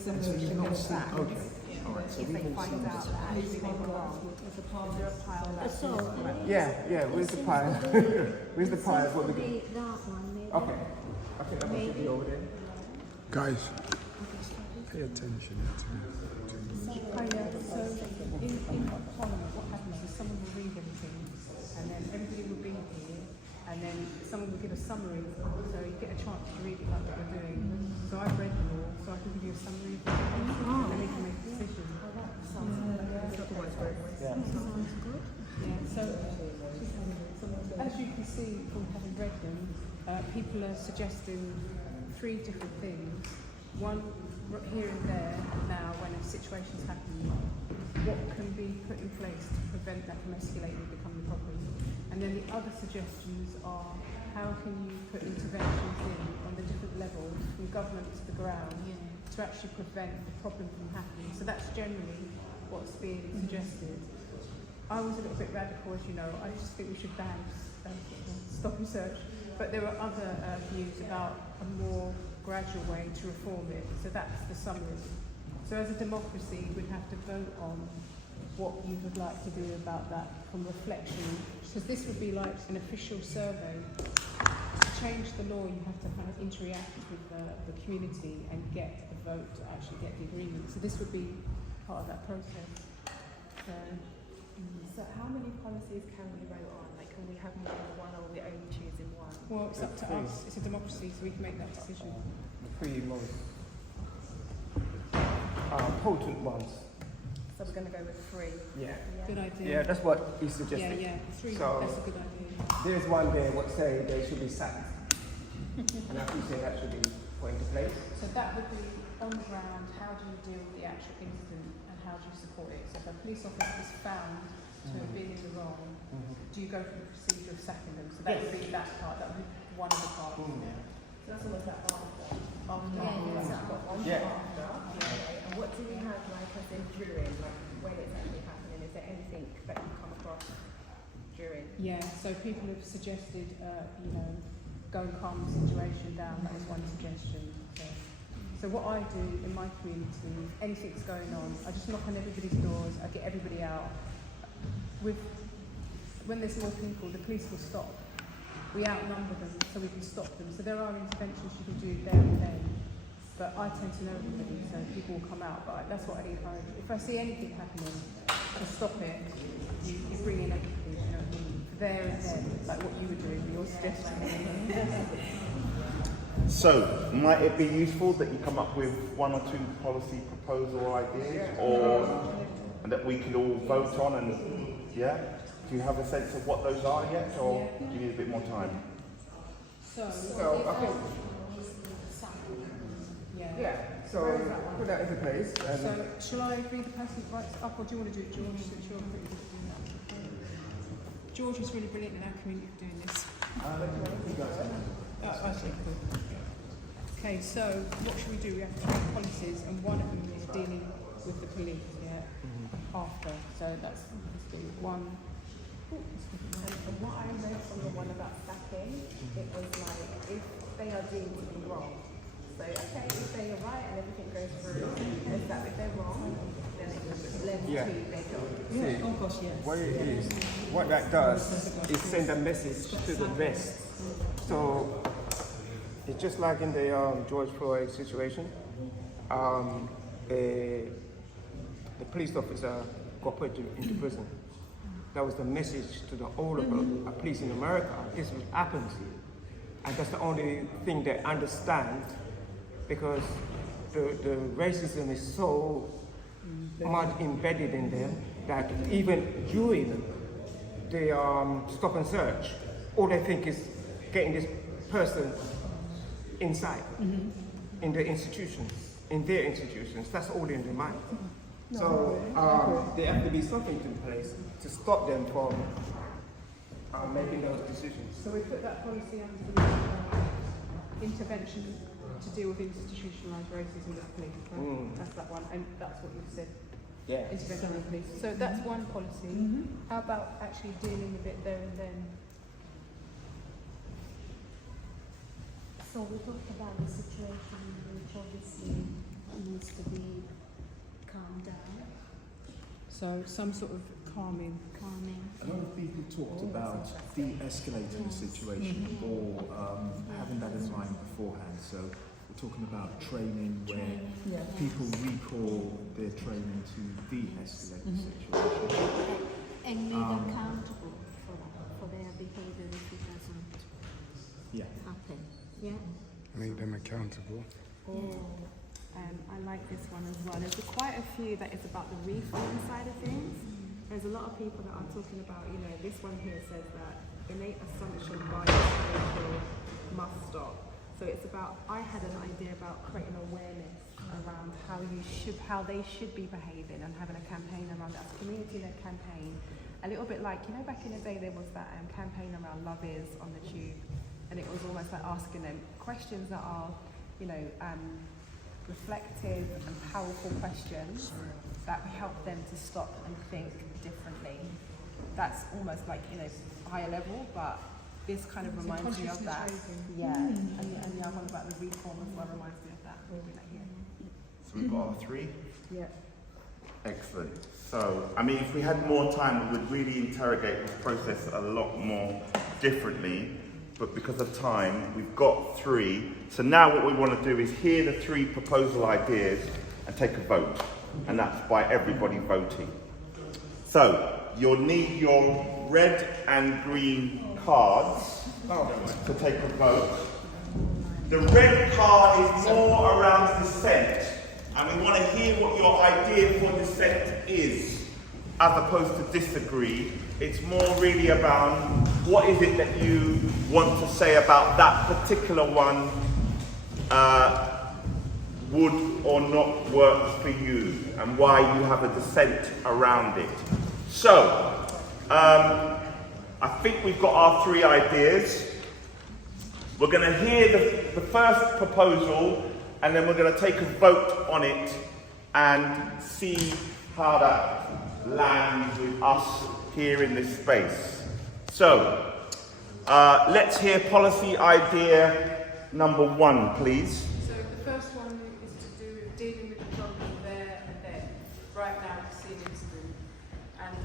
So you've not seen, okay. All right, so if we've they all find seen out this. that actually they were wrong, is there a pile that Yeah, where's the pile? Where's the pile? What we do? That one, maybe. Okay. I think that one should be over there. Guys, pay attention to So in Parliament, what happens is someone will read everything, and then everybody will be here, and then someone will give a summary, so you get a chance to read it like what we're doing. So I've read them all, so I can give you a summary of it, and then we can make a decision. Yeah. Sounds good. Yeah, so as you can see from having read them, people are suggesting 3 different things. One, here and there, now, when a situation's happening, what can be put in place to prevent that from escalating and becoming a problem? And then the other suggestions are, how can you put interventions in on the different levels, from government to the ground, to actually prevent the problem from happening? So that's generally what's being suggested. I was a little bit radical, as you know. I just think we should ban stop and search. But there are other views about a more gradual way to reform it. So that's the summary. So as a democracy, we'd have to vote on what you would like to do about that from reflection. Because this would be like an official survey. To change the law, you have to kind of interact with the community and get the vote to actually get the agreement. So this would be part of that process. So how many policies can we vote on? Like, can we have more than one, or are we only choosing one? Well, it's up to us. It's a democracy, so we can make that decision. The 3 most potent ones. So we're going to go with 3. Yeah. Good idea. Yeah, that's what he suggested. Yeah, 3. So- That's a good idea. There's one there what say they should be sacked. And I appreciate that should be put into place. So that would be on the ground. How do you deal with the actual incident, and how do you support it? So if a police officer is found to have been in the wrong, do you go through the procedure of sacking them? So that would be that part. That would be one of the parts. So that's almost like after. After. Yeah. And what do we have, like, as in during, like, when it's actually happening? Is there anything that you come across during? Yeah, so people have suggested, go and calm the situation down. That was one suggestion. So what I do in my community, anything's going on, I just knock on everybody's doors, I get everybody out. When there's more people, the police will stop. We outnumber them so we can stop them. So there are interventions you can do there and then. But I tend to know everybody, so people will come out. But that's what I encourage. If I see anything happening, to stop it, you bring in everybody, you know what I mean? There and then, like what you were doing, your suggestion. So, might it be useful that you come up with 1 or 2 policy proposal ideas, or that we could all vote on? And do you have a sense of what those are yet, or do you need a bit more time? So I think, so put that into place. And So shall I read the person that writes up, or do you want to do it, George? Since you're pretty good at doing that. George is really brilliant in our community for doing this. Okay, cool. Okay, so what should we do? We have 3 policies, and one of them is dealing with the police, after. So that's one. And what I read from the one about sacking, it was like, if they are deemed to be wrong, so okay, if they are right and everything goes through, is that if they're wrong, then it would lend to their job. see, Oh gosh, yes. what it is, what that does is send a message to the rest. So it's just like in the George Floyd situation. The police officer got put into prison. That was the message to the whole of the police in America. This is what happens. And that's the only thing they understand, because the racism is so much embedded in them that even during the stop and search, all they think is getting this person inside, in the institutions, in their institutions. That's all in their mind. So there have to be something in place to stop them from making those decisions. So we put that policy under the intervention to deal with institutionalised racism with the police. Right? That's that one, and that's what you've said. Yeah. Intervention with the police. So that's one policy. How about actually dealing with it there and then? So we talked about the situation which obviously needs to be calmed down. So some sort of calming. A lot of people talked about de-escalating the situation or having that in mind beforehand. So we're talking about training where people recall their training to de-escalate the situation. And made accountable for their behavior if it doesn't happen. Yeah. Make them accountable. I like this one as well. There's quite a few that is about the reform side of things. There's a lot of people that are talking about, this one here says that innate assumption bias ratio must stop. So it's about, I had an idea about creating awareness around how they should be behaving and having a campaign around that, community-led campaign. A little bit like, back in the day there was that campaign around Love Is on the tube, and it was almost like asking them questions that are, reflective and powerful questions that help them to stop and think differently. That's almost like, higher level, but this kind of reminds me of that. Yeah, and the other one about the reform as well reminds me of that. We'll do that here. So we've got our 3? Yeah. Excellent. So, if we had more time, we would really interrogate this process a lot more differently. But because of time, we've got 3. So now what we want to do is hear the 3 proposal ideas and take a vote. And that's by everybody voting. So, you'll need your red and green cards to take a vote. The red card is more around dissent. And we want to hear what your idea for dissent is, as opposed to disagree. It's more really about what is it that you want to say about that particular one would or not work for you, and why you have a dissent around it. So, I think we've got our 3 ideas. We're going to hear the first proposal, and then we're going to take a vote on it and see how that lands with us here in this space. So, let's hear policy idea number 1, please. So the first one is to do with dealing with the problem there and then, right now to see an incident. And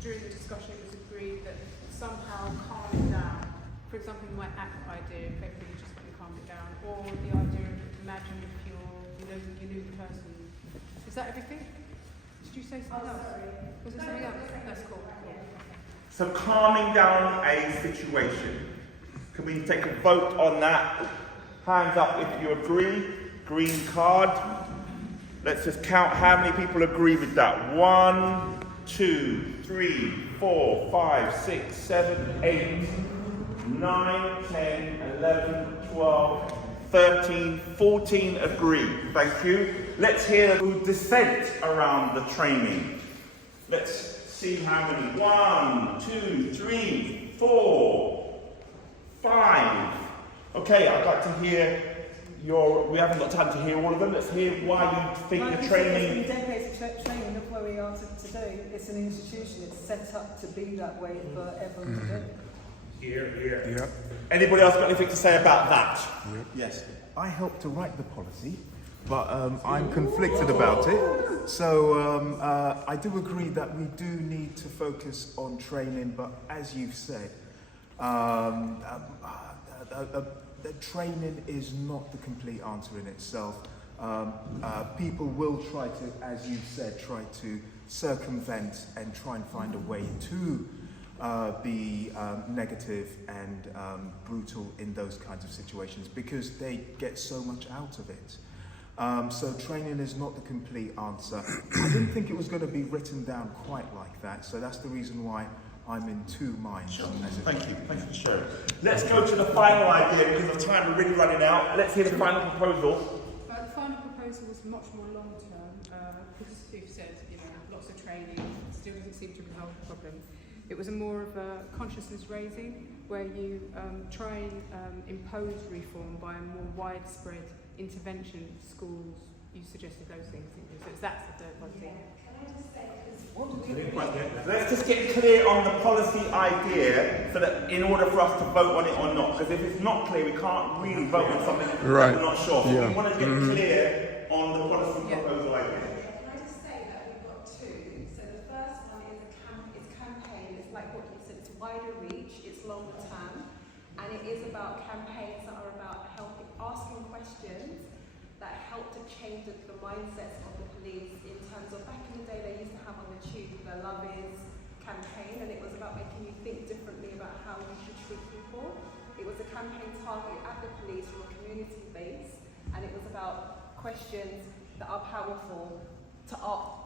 during the discussion it was agreed that somehow calming down, for example, you might act idea, if everybody just want to calm it down, or the idea of imagine if you knew the person. Is that everything? Did you say something else? Was there something else? That's cool. So calming down a situation. Can we take a vote on that? Hands up if you agree. Green card. Let's just count how many people agree with that. 1, 2, 3, 4, 5, 6, 7, 8, 9, 10, 11, 12, 13, 14 agree. Thank you. Let's hear who dissent around the training. Let's see how many. 1, 2, 3, 4, 5. Okay, I'd like to hear we haven't got time to hear all of them. Let's hear why you think the training. It's been decades of training of where we are today. It's an institution. It's set up to be that way for everyone to do. Yep. Anybody else got anything to say about that? Yes, I helped to write the policy, but I'm conflicted about it. So I do agree that we do need to focus on training, but as you've said, the training is not the complete answer in itself. People will try to, as you've said, try to circumvent and try and find a way to be negative and brutal in those kinds of situations because they get so much out of it. So training is not the complete answer. I didn't think it was going to be written down quite like that, so that's the reason why I'm in 2 minds. Sure. Thank you for sharing. Let's go to the final idea because of time, we're really running out. Let's hear the final proposal. The final proposal was much more long term because you've said, lots of training still doesn't seem to resolve the problem. It was more of a consciousness raising where you try and impose reform by a more widespread intervention. Schools, you suggested those things, didn't you? So that's the third one thing. Let's just get clear on the policy idea so that in order for us to vote on it or not, because if it's not clear, we can't really vote on something Right. we're not sure. So Yeah. we want to get clear on the policy proposal idea. Can I just say that we've got two? So the first one is it's campaign. It's like what you said. It's wider reach. It's longer term, and it is about campaigns that are about asking questions that help to change the mindsets of the police. In terms of back in the day, they used to have on the tube the Love Is campaign, and it was about making you think differently about how you should treat people. It was a campaign targeted at the police from a community base, and it was about questions that are powerful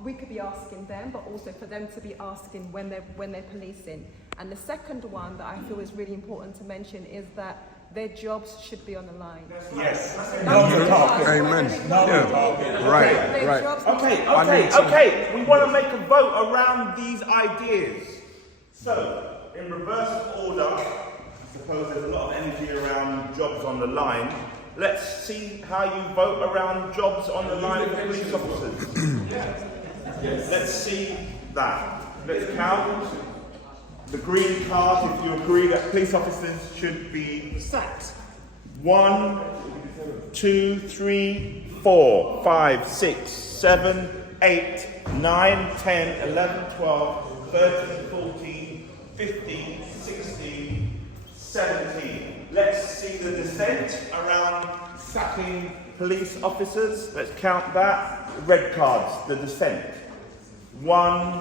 we could be asking them, but also for them to be asking when they're policing. And the second one that I feel is really important to mention is that their jobs should be on the line. Yes. Amen. Yeah. Right. Okay. We want to make a vote around these ideas. So, in reverse order, I suppose there's a lot of energy around jobs on the line. Let's see how you vote around jobs on the line for police officers. Let's see that. Let's count. The green card, if you agree that police officers should be sacked. 1, 2, 3, 4, 5, 6, 7, 8, 9, 10, 11, 12, 13, 14, 15, 16, 17. Let's see the dissent around sacking police officers. Let's count that. Red cards, the dissent. 1,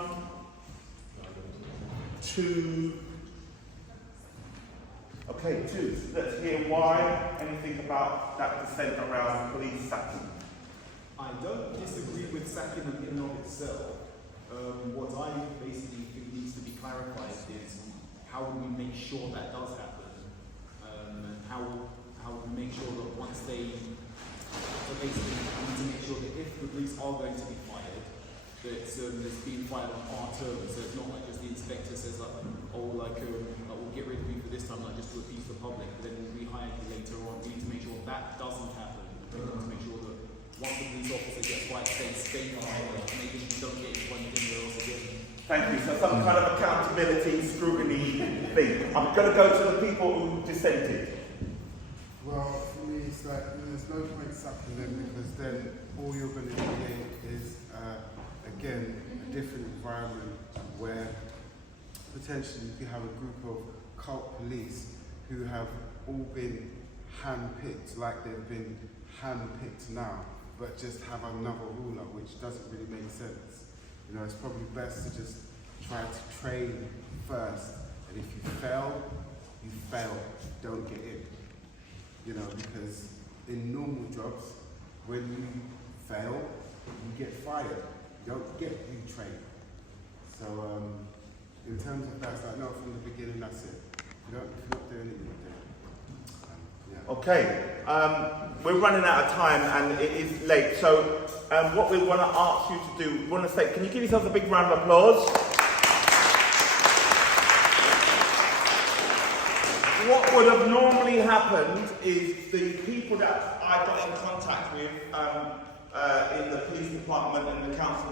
2. Okay, 2. Let's hear why. Anything about that dissent around police sacking? I don't disagree with sacking them in and of itself. What I basically think needs to be clarified is how we make sure that does happen. And how we make sure that once they, so basically we need to make sure that if the police are going to be fired, that it's being fired on our terms. So it's not like just the inspector says like, oh, like we'll get rid of you for this time, like just to appease the public. But then we hire you later on. We need to make sure that doesn't happen. We need to make sure that once the police officer gets fired, they stay fired, making sure you don't get into anything else again. Thank you. So some kind of accountability, scrutiny thing. I'm going to go to the people who dissented. Well, for me, it's like there's no point sacking them because then all you're going to create is, again, a different environment where potentially you have a group of cult police who have all been hand-picked, like they've been hand-picked now, but just have another ruler, which doesn't really make sense. You know, it's probably best to just try to train first, and if you fail, you fail, don't get in. You know, because in normal jobs, when you fail, you get fired. You don't get retrained. So, in terms of that, I know from the beginning that's it. If you're not doing it, you're not doing it. Yeah. Okay, we're running out of time and it is late. So, what we want to ask you to do, we want to say, can you give yourselves a big round of applause? What would have normally happened is the people that I got in contact with in the police department and the council